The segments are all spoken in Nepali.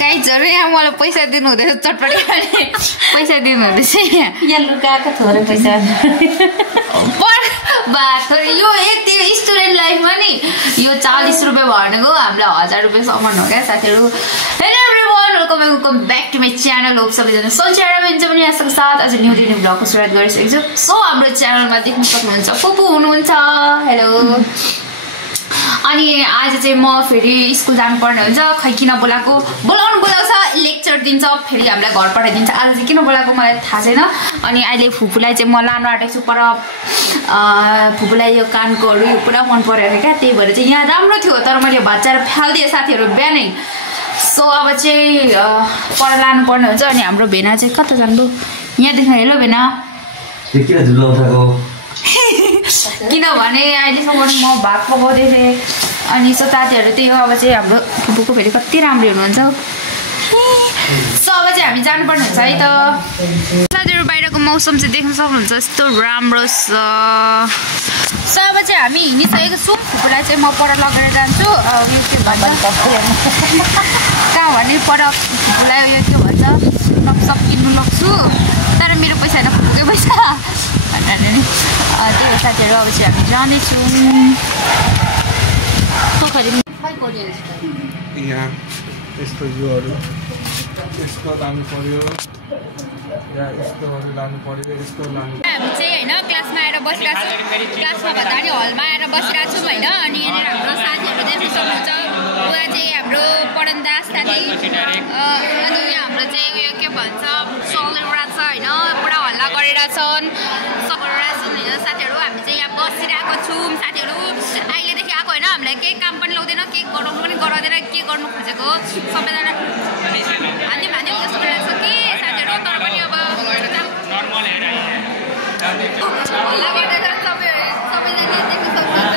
गाइजहरु यहाँ मलाई पैसा दिनु हुँदैछ चटपटी खाने पैसा दिनु हुँदैछ यहाँ लुकाएको थोरै पैसा यो यति स्टुडेन्ट लाइफमा नि यो 40 रुपैयाँ भनेको हामीलाई 1000 रुपैयाँ सम्म हो क्या साथीहरु। Hello everyone, welcome back to my channel. Hope सबैजना सन्चै हुनुहुन्छ पनि आशाको साथ आज न्यू डेली भ्लगको सुरुवात गरिसकेको छु। सो हाम्रो च्यानलमा देख्न सक्नुहुन्छ पुपु हुनुहुन्छ। हेलो। अनि आज चाहिँ म फेरि स्कुल जानुपर्ने हुन्छ, खै किन बोलाउँछ लेक्चर दिन्छ, फेरि हामीलाई घर पठाइदिन्छ। आज चाहिँ किन बोलाएको मलाई थाहा छैन। अनि अहिले फुपूलाई चाहिँ म लानु आँटेको छु पर फुपूलाई यो कानकोहरू यो पुरा मन परेर क्या, त्यही भएर चाहिँ यहाँ राम्रो थियो तर मैले भाँचाएर फालिदिएँ साथीहरू बिहानै। सो अब चाहिँ पर लानुपर्ने हुन्छ। अनि हाम्रो भेना चाहिँ कता जानुभयो यहाँदेखि। हेलो भेना। किनभने अहिलेसम्म म भात पकाउँदै थिएँ अनि साथीहरू त्यही हो। अब चाहिँ हाम्रो फुपूको फेरि कति राम्रो हुनुहुन्छ। सो अब चाहिँ हामी जानुपर्ने हुन्छ है त साथीहरू। बाहिरको मौसम चाहिँ देख्न सक्नुहुन्छ यस्तो राम्रो छ। सो अब चाहिँ हामी हिँडिसकेको छौँ। फुपूलाई चाहिँ म पर लगेर जान्छु। यो के भन्छ कहाँ भने पर फुपूलाई यो के भन्छ सब किन्नु लग्छु, तर मेरो पैसा होइन फुपूकै पैसा भनेर नि। त्यही हो साथीहरू। अब चाहिँ हामी जाँदैछौँ। यहाँ यस्तो योहरू यस्तो लानु पर्यो या यस्तोहरू लानु पर्यो, यस्तो लानु। हामी चाहिँ होइन क्लासमा आएर बसिरहेको छौँ। क्लासमा भन्दा पनि हलमा आएर बसिरहेको छौँ होइन। अनि यहाँनिर हाम्रो साथीहरू देख्न सक्नुहुन्छ। उहाँ चाहिँ हाम्रो पढन दास साथी। अनि यहाँ हाम्रो चाहिँ उयो के भन्छ सल एउटा छ होइन, पुरा हल्ला गरिरहेछन् होइन साथीहरू। हामी चाहिँ यहाँ बसिरहेको छौँ साथीहरू। अहिलेदेखि आएको होइन, हामीलाई केही काम पनि लाउँदैन, केही गराउनु पनि गराउँदैन। के गर्नु खोजेको सबैजना हान्ने जस्तो गरिरहेको छ कि साथीहरू। तर पनि अब हल्ला गर्दै जान्छ सबैले देख्न सक्नुहुन्छ।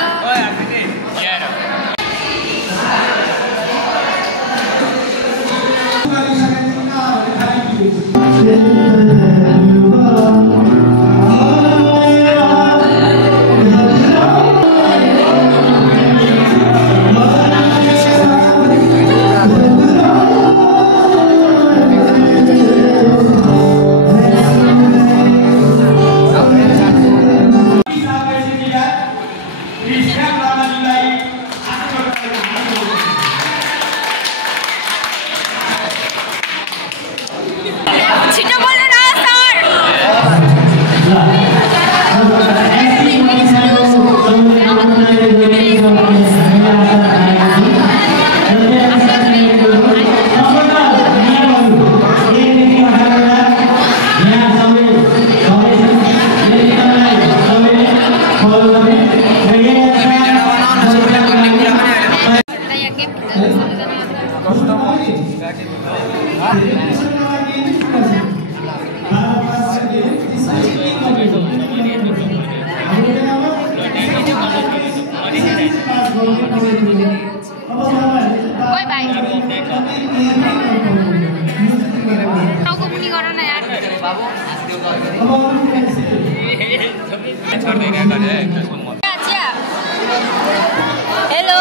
हेलो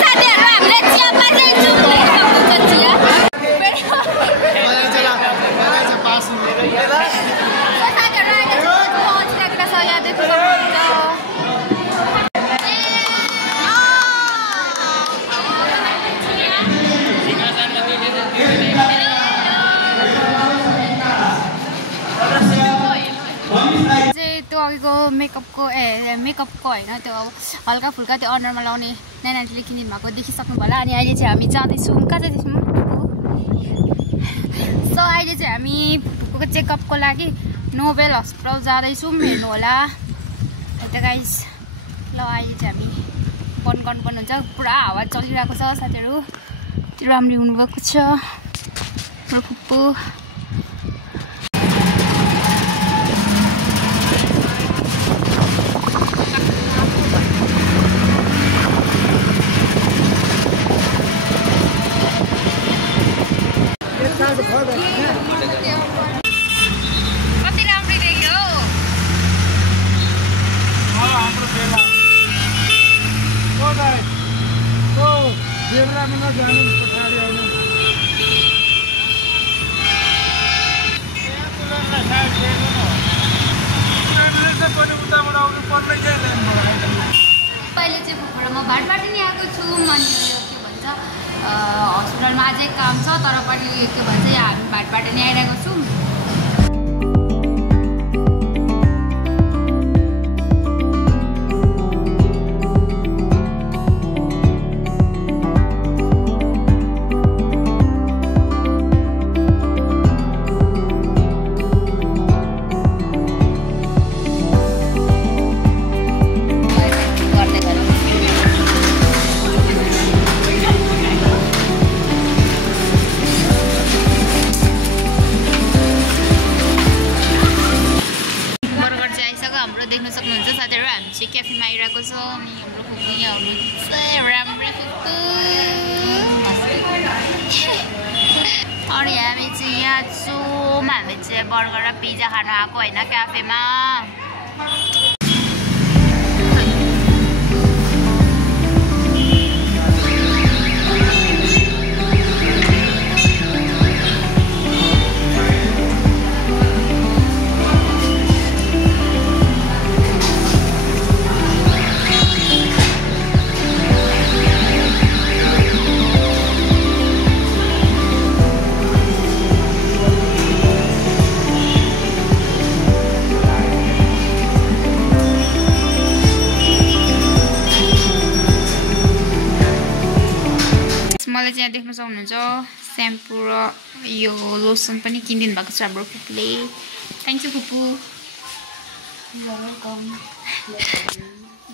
साथीहरू, हामीले चियामा चाहिँ मेकअपको होइन त्यो हल्का फुल्का त्यो अनुहारमा लाउने नानीले किनिदिनु भएको देखिसक्नु होला। अनि अहिले चाहिँ हामी जाँदैछौँ। कहाँ जाँदैछौँ? सो अहिले चाहिँ हामी फुपूको चेकअपको लागि नोबेल हस्पिटल जाँदैछौँ। हेर्नु होला है त गाइस। ल अहिले चाहिँ हामी बन्द गर्नुपर्ने हुन्छ। पुरा हावा चलिरहेको छ साथीहरू। त्यो राम्ररी हुनुभएको छ मेरो फुपू। कति राम्रो देखियो हाम्रो बेर्रामा नजानु पछाडि आउनु उताबाट आउनु पर्ने के पहिले चाहिँ फुपूर म भाटबाट नि आएको छु अनि के भन्छ हस्पिटलमा अझै काम छ तर पनि के भन्छ यहाँ हामी भाटबाट नि आइरहेको छौँ देख्न सक्नुहुन्छ साथीहरु हामी चाहिँ क्याफेमा आइरहेको छ अनि हाम्रो फुपू यहाँ हुनुहुन्छ राम्रो फुपू अनि हामी चाहिँ यहाँ छौँ हामी चाहिँ बर्गर र पिज्जा खान आएको हैन क्याफेमा मलाई चाहिँ देख्न सक्नुहुन्छ स्याम्पू र यो लोसन पनि किनिदिनु भएको छ हाम्रो फुपूले थ्यांक यू फुपू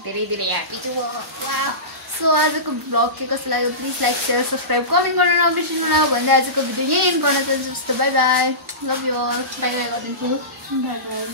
धेरै धेरै ह्यापी छु वाह सो आजको ब्लग के कस्तो लाग्यो please like share subscribe comment गर्न नबिर्सिनु भन्दै आजको भिडियो यही एन्ड गर्न चाहन्छु जस्तो bye bye love you all bye bye गरिदिन्छु बाइ बाइ